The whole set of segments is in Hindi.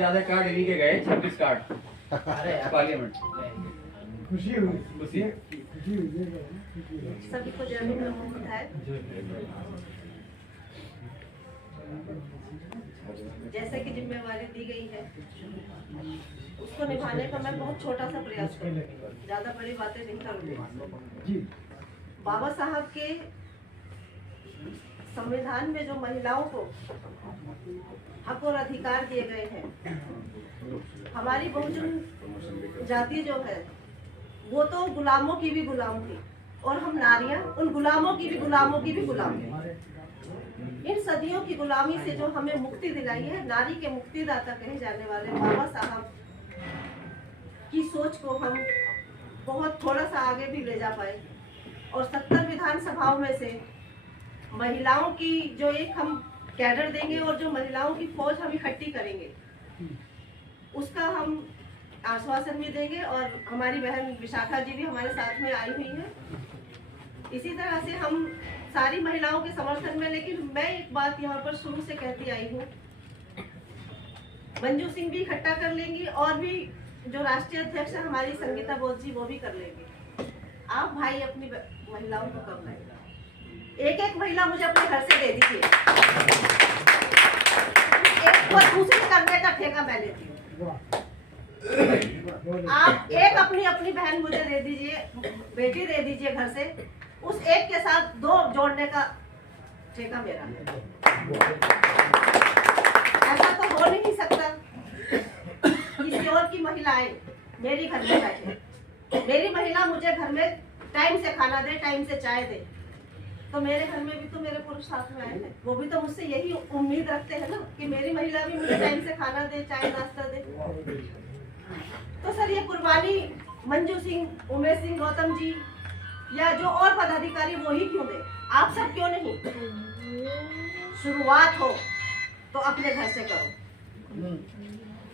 ज्यादा कार्ड इन्हीं के गए, 26 कार्ड पार्लियामेंट। खुशी हुई, खुशी हुई। सभी को जय हिंद नमो बुद्धाय। जैसे कि जिम्मेवारी दी गई है उसको निभाने का मैं बहुत छोटा सा प्रयास करूँगी, ज्यादा बड़ी बातें नहीं करूँगी। बाबा साहब के संविधान में जो महिलाओं को हक और अधिकार दिए गए हैं, हमारी बहुजन जाति जो है वो तो गुलामों की भी गुलाम थी और हम नारियां उन गुलामों की भी गुलाम हैं। इन सदियों की गुलामी से जो हमें मुक्ति दिलाई है, नारी के मुक्तिदाता कहे जाने वाले बाबा साहब की सोच को हम बहुत थोड़ा सा आगे भी ले जा पाए और 70 विधानसभाओं में से महिलाओं की जो एक हम कैडर देंगे और जो महिलाओं की फौज हम इकट्ठी करेंगे उसका हम आश्वासन भी देंगे। और हमारी बहन विशाखा जी भी हमारे साथ में आई हुई है। इसी तरह से हम सारी महिलाओं के समर्थन में, लेकिन मैं एक बात यहाँ पर शुरू से कहती आई हूँ, मंजू सिंह भी इकट्ठा कर लेंगी और भी जो राष्ट्रीय अध्यक्ष है हमारी संगीता बोध जी वो भी कर लेंगे। आप भाई अपनी महिलाओं को कर लेंगे, एक एक महिला मुझे अपने घर से दे दीजिए, एक को दूसरे करने का ठेका मैं लेती हूँ। आप एक अपनी अपनी बहन मुझे दे दीजिए, बेटी दे दीजिए घर से, उस एक के साथ 2 जोड़ने का ठेका मेरा। ऐसा तो हो नहीं सकता किसी और की महिलाएं मेरी घर में बैठे, मेरी महिला मुझे घर में टाइम से खाना दे, टाइम से चाय दे, तो मेरे घर में भी तो मेरे पुरुष साथ में आए हैं, वो भी तो मुझसे यही उम्मीद रखते हैं ना कि मेरी महिला भी मुझे टाइम से खाना दे, चाय नाश्ता दे। तो सर ये कुर्बानी मंजू सिंह, उमेश सिंह गौतम जी या जो और पदाधिकारी वो ही क्यों दे, आप सब क्यों नहीं? शुरुआत हो तो अपने घर से करो,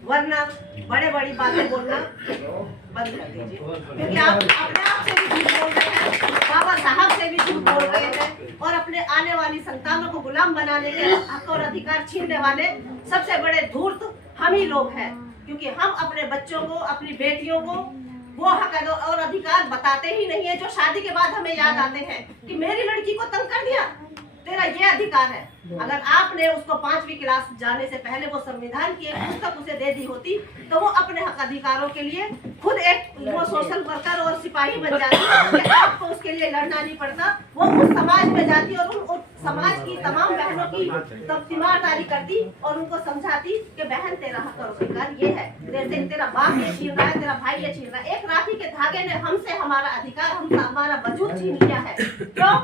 वरना बड़े बड़ी बातें बोलना बंद कर दीजिए, क्योंकि आप अपने आप से भी झूठ बोल रहे हैं, बाबा साहब से भी झूठ बोल रहे हैं और अपने आने वाली संतानों को गुलाम बनाने के हक और अधिकार छीनने वाले सबसे बड़े धूर्त हम ही लोग हैं। क्योंकि हम अपने बच्चों को, अपनी बेटियों को वो हक और अधिकार बताते ही नहीं है जो शादी के बाद हमें याद आते हैं कि मेरी लड़की को तंग कर दिया, तेरा ये अधिकार है। अगर आपने उसको 5वीं क्लास जाने से पहले वो संविधान की एक पुस्तक उसे दे दी होती तो वो अपने हक अधिकारों के लिए खुद एक वो सोशल वर्कर और सिपाही बन जाती कि आपको उसके लिए लड़ना नहीं पड़ता। वो उस समाज में जाती और उन समाज की तमाम बहनों की तीमारदारी करती और उनको समझाती कि बहन तेरा हक और अधिकार ये है, तेरा बाप ये छीन रहा है, तेरा भाई ये छीन रहा है। एक राखी के धागे ने हमसे हमारा अधिकार, हमारा वजूद छीन लिया है। क्यों?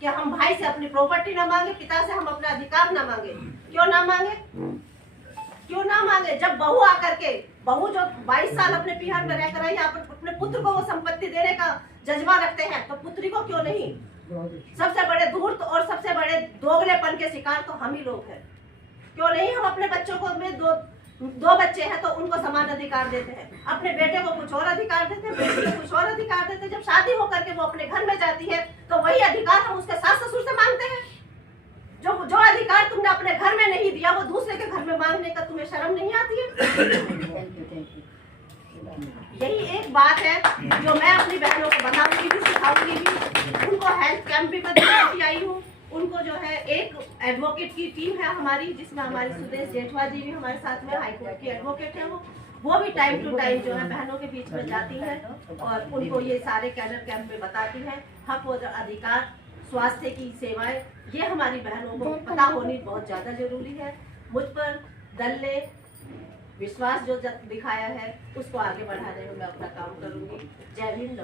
कि हम भाई से अपनी प्रॉपर्टी ना मांगे, पिता से हम अपना अधिकार ना मांगे। क्यों ना मांगे? क्यों ना मांगे? जब बहू आकर के, बहू जो 22 साल अपने पीहर में रहकर आई, अपने पुत्र को वो संपत्ति देने का जज्बा रखते हैं, तो पुत्री को क्यों नहीं? सबसे बड़े धूर्त और सबसे बड़े दोगलेपन के शिकार तो हम ही लोग हैं। क्यों नहीं हम अपने बच्चों को, में दो बच्चे हैं तो उनको समान अधिकार देते हैं, अपने बेटे को कुछ और अधिकार देते हैं, बेटी को कुछ और अधिकार देते हैं। जब शादी होकर के वो अपने घर में जाती है तो वही अधिकार हम उसके सास ससुर से मांगते हैं। जो अधिकार तुमने अपने घर में नहीं दिया वो दूसरे के घर में मांगने का तुम्हें शर्म नहीं आती है? यही एक बात है जो मैं अपनी बहनों को बताऊंगी भी, सिखाऊंगी भी। उनको हेल्थ कैंप भी मैं आई हूँ। उनको जो है एक एडवोकेट की टीम है हमारी, जिसमें हमारी सुदेश जेठवा जी भी हमारे साथ में, हाईकोर्ट की एडवोकेट है। वो भी टाइम टू टाइम जो है बहनों के बीच में जाती है और उनको ये सारे कैडर कैंप में बताती है। हक और अधिकार, स्वास्थ्य की सेवाएं, ये हमारी बहनों को पता होनी बहुत ज्यादा जरूरी है। मुझ पर दल ने विश्वास जो दिखाया है उसको आगे बढ़ाने में मैं अपना काम करूंगी। जय हिंद।